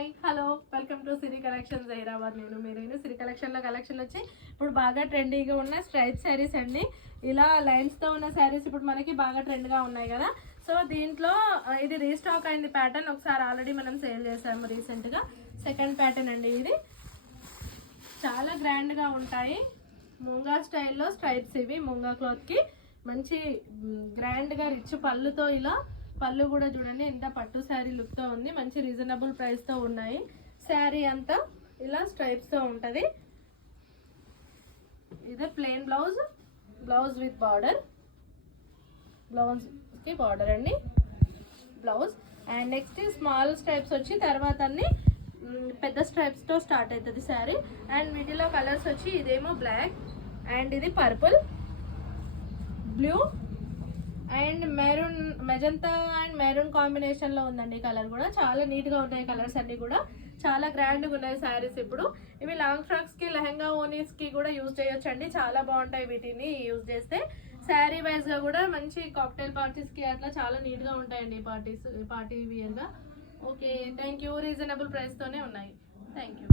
Hi hello welcome to Siri collections Hyderabad. నేను మీరైనా సిరి కలెక్షన్లో కలెక్షన్ వచ్చి ఇప్పుడు బాగా ట్రెండీగా ఉన్న స్ట్రైప్ శారీస్ అండి. ఇలా లైన్స్తో ఉన్న శారీస్ ఇప్పుడు మనకి బాగా ట్రెండ్గా ఉన్నాయి కదా. సో దీంట్లో ఇది రీస్టాక్ అయింది ప్యాటర్న్. ఒకసారి ఆల్రెడీ మనం సేల్ చేసాము రీసెంట్గా. సెకండ్ ప్యాటర్న్ అండి ఇది. చాలా గ్రాండ్గా ఉంటాయి. ముంగా స్టైల్లో స్ట్రైప్స్ ఇవి. ముంగా క్లాత్కి మంచి గ్రాండ్గా రిచ్ పళ్ళుతో ఇలా పళ్ళు కూడా చూడండి ఎంత పట్టు శారీ లుక్తో ఉంది. మంచి రీజనబుల్ ప్రైస్తో ఉన్నాయి. శారీ అంతా ఇలా స్ట్రైప్స్తో ఉంటుంది. ఇది ప్లెయిన్ బ్లౌజ్ విత్ బార్డర్. బ్లౌజ్కి బార్డర్ అండి blouse. And next small stripes వచ్చి తర్వాత అన్ని పెద్ద స్ట్రైప్స్తో స్టార్ట్ అవుతుంది శారీ. అండ్ మిడిల్లో కలర్స్ వచ్చి ఇదేమో బ్లాక్ అండ్ ఇది purple, blue and maroon, magenta and maroon కాంబినేషన్లో ఉందండి. కలర్ కూడా చాలా నీట్గా ఉన్నాయి. కలర్స్ అన్నీ కూడా చాలా గ్రాండ్గా ఉన్నాయి శారీస్. ఇప్పుడు ఇవి లాంగ్ ఫ్రాక్స్కి, లెహంగా ఓనీస్కి కూడా యూజ్ చేయొచ్చండి. చాలా బాగుంటాయి వీటిని యూజ్ చేస్తే. శారీ వైజ్గా కూడా మంచి కాక్టైల్ పార్టీస్కి అట్లా చాలా నీట్గా ఉంటాయండి పార్టీ వేర్గా. Okay, thank you. రీజనబుల్ ప్రైస్తోనే ఉన్నాయి. Thank you.